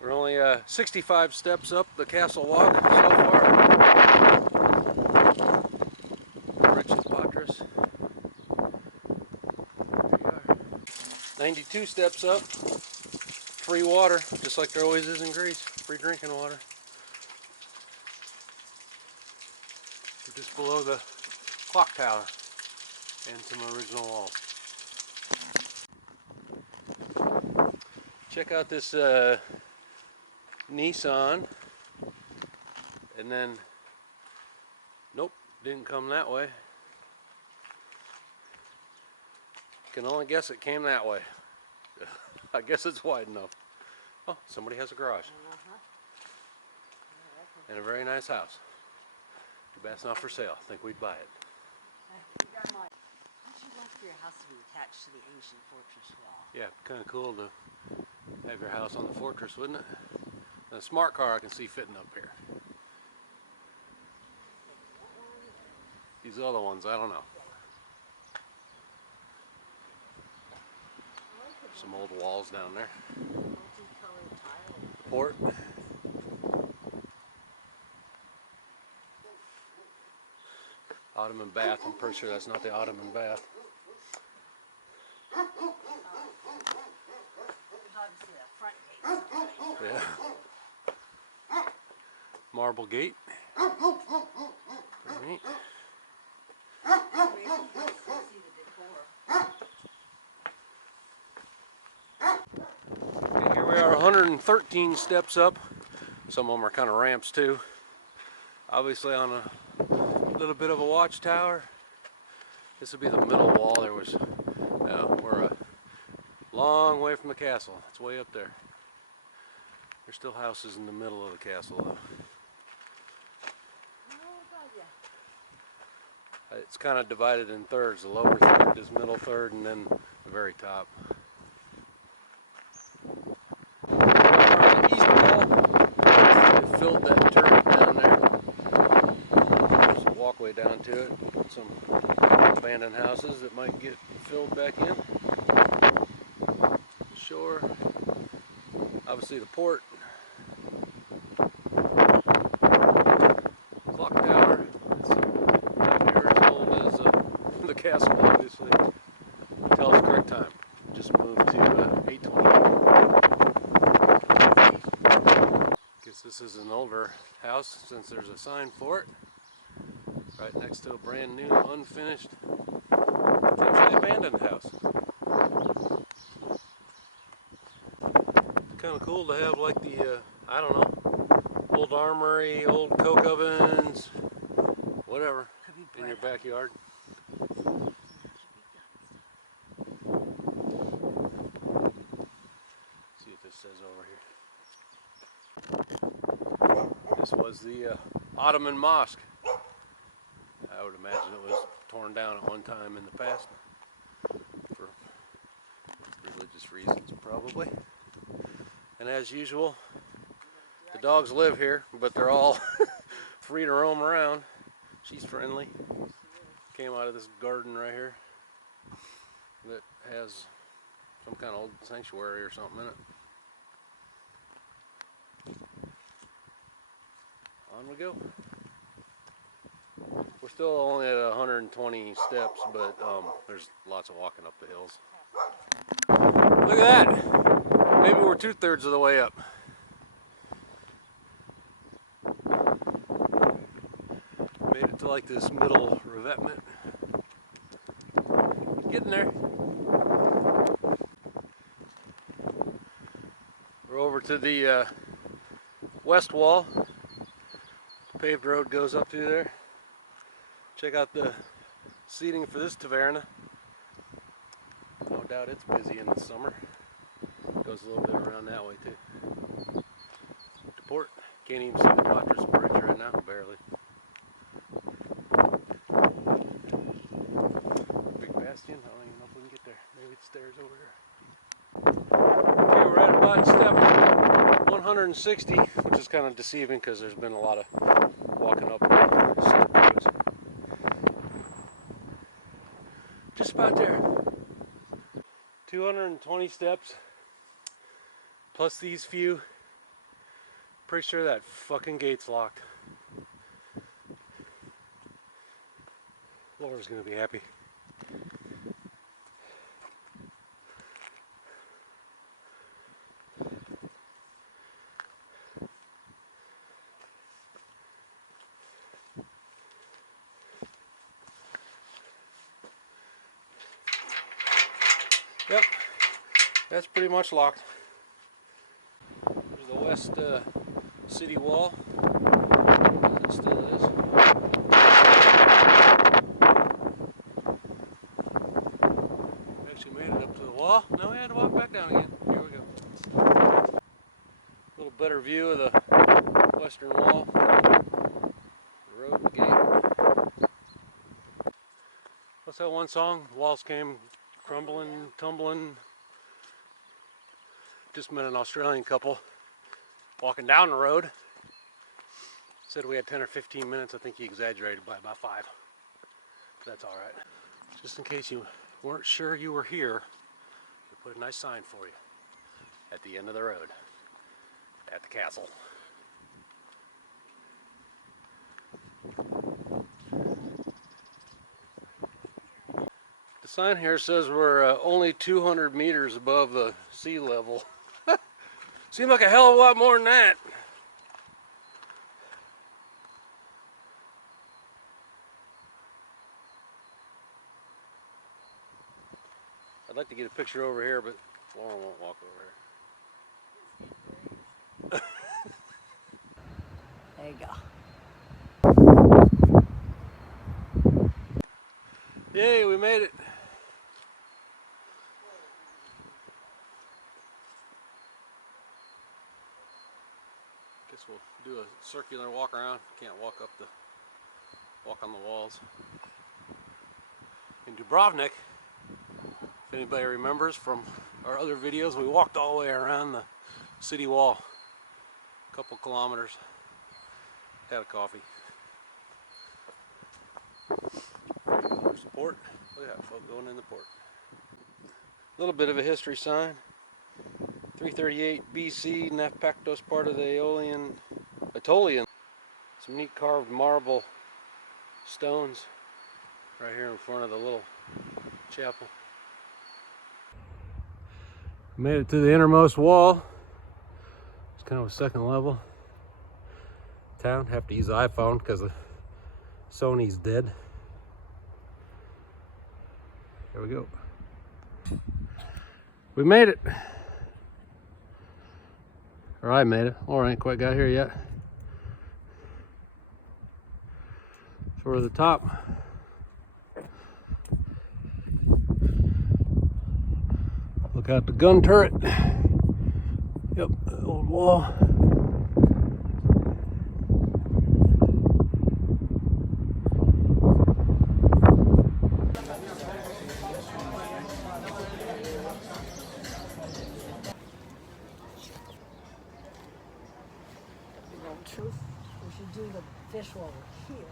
We're only 65 steps up the castle walk so far. Nafpaktos. There you are. 92 steps up. Free water, just like there always is in Greece. Free drinking water. We're just below the clock tower and some original walls. Check out this Nissan, and then nope, didn't come that way. Can only guess it came that way. I guess it's wide enough. Oh, somebody has a garage and a very nice house. Too bad it's not for sale. I think we'd buy it. How'd you like for your house to be attached to the ancient fortress wall? Yeah, kind of cool to have your house on the fortress, wouldn't it? And a smart car I can see fitting up here. These other ones, I don't know. Some old walls down there. Port. Ottoman bath. I'm pretty sure that's not the Ottoman bath. Yeah. Marble gate. Pretty neat. Okay, here we are 113 steps up. Some of them are kind of ramps too. Obviously on a little bit of a watchtower. This would be the middle wall. There was, we're a long way from the castle. It's way up there. There's still houses in the middle of the castle though. It's kind of divided in thirds. The lower third is middle third, and then the very top. On the east wall, they filled that turret down there. There's a walkway down to it. Some abandoned houses that might get filled back in. The shore. Obviously the port. Clock tower. It's not near as old as the castle, obviously. Tells the correct time. Just moved to 8:20. Guess this is an older house since there's a sign for it. Right next to a brand new, unfinished, potentially abandoned house. Kind of cool to have like the, I don't know, old armory, old coke ovens, whatever, in your backyard. See what this says over here. This was the Ottoman mosque. I would imagine it was torn down at one time in the past for religious reasons, probably. And as usual, the dogs live here, but they're all free to roam around. She's friendly. Came out of this garden right here that has some kind of old sanctuary or something in it. On we go. We're still only at 120 steps, but there's lots of walking up the hills. Look at that! Maybe we're 2/3 of the way up. Made it to like this middle revetment. Getting there. We're over to the west wall. Paved road goes up through there. Check out the seating for this taverna. No doubt it's busy in the summer. Goes a little bit around that way too. The port. Can't even see the Patras Bridge right now, barely. Big bastion. I don't even know if we can get there. Maybe it's stairs over here. Okay, we're at about step 160, which is kind of deceiving because there's been a lot of walking up slope roads. Just about there. 220 steps plus these few Pretty sure that fucking gate's locked. Laura's gonna be happy. Yep, that's pretty much locked. There's the west city wall. It still is. Actually made it up to the wall. Now we had to walk back down again. Here we go. A little better view of the western wall. The road and the gate. What's that one song? The walls came crumbling, tumbling. Just met an Australian couple walking down the road. Said we had 10 or 15 minutes. I think he exaggerated by about 5. But that's all right. Just in case you weren't sure you were here, we put a nice sign for you at the end of the road at the castle. The sign here says we're only 200 meters above the sea level. Seemed like a hell of a lot more than that. I'd like to get a picture over here, but Lauren won't walk over here. There you go. Yay, we made it. Guess we'll do a circular walk around. Can't walk on the walls. In Dubrovnik, if anybody remembers from our other videos, we walked all the way around the city wall. A couple kilometers. Had a coffee. There's the port. Look at that folk going in the port. A little bit of a history sign. 338 BC, Nafpaktos, part of the Aetolian. Some neat carved marble stones right here in front of the little chapel. Made it to the innermost wall. It's kind of a second level town. Have to use the iPhone because the Sony's dead. There we go. We made it. Or I made it. Laura ain't quite got here yet. So we're at the top. Look out the gun turret. Yep, the old wall. Truth, we should do the fish while we're here.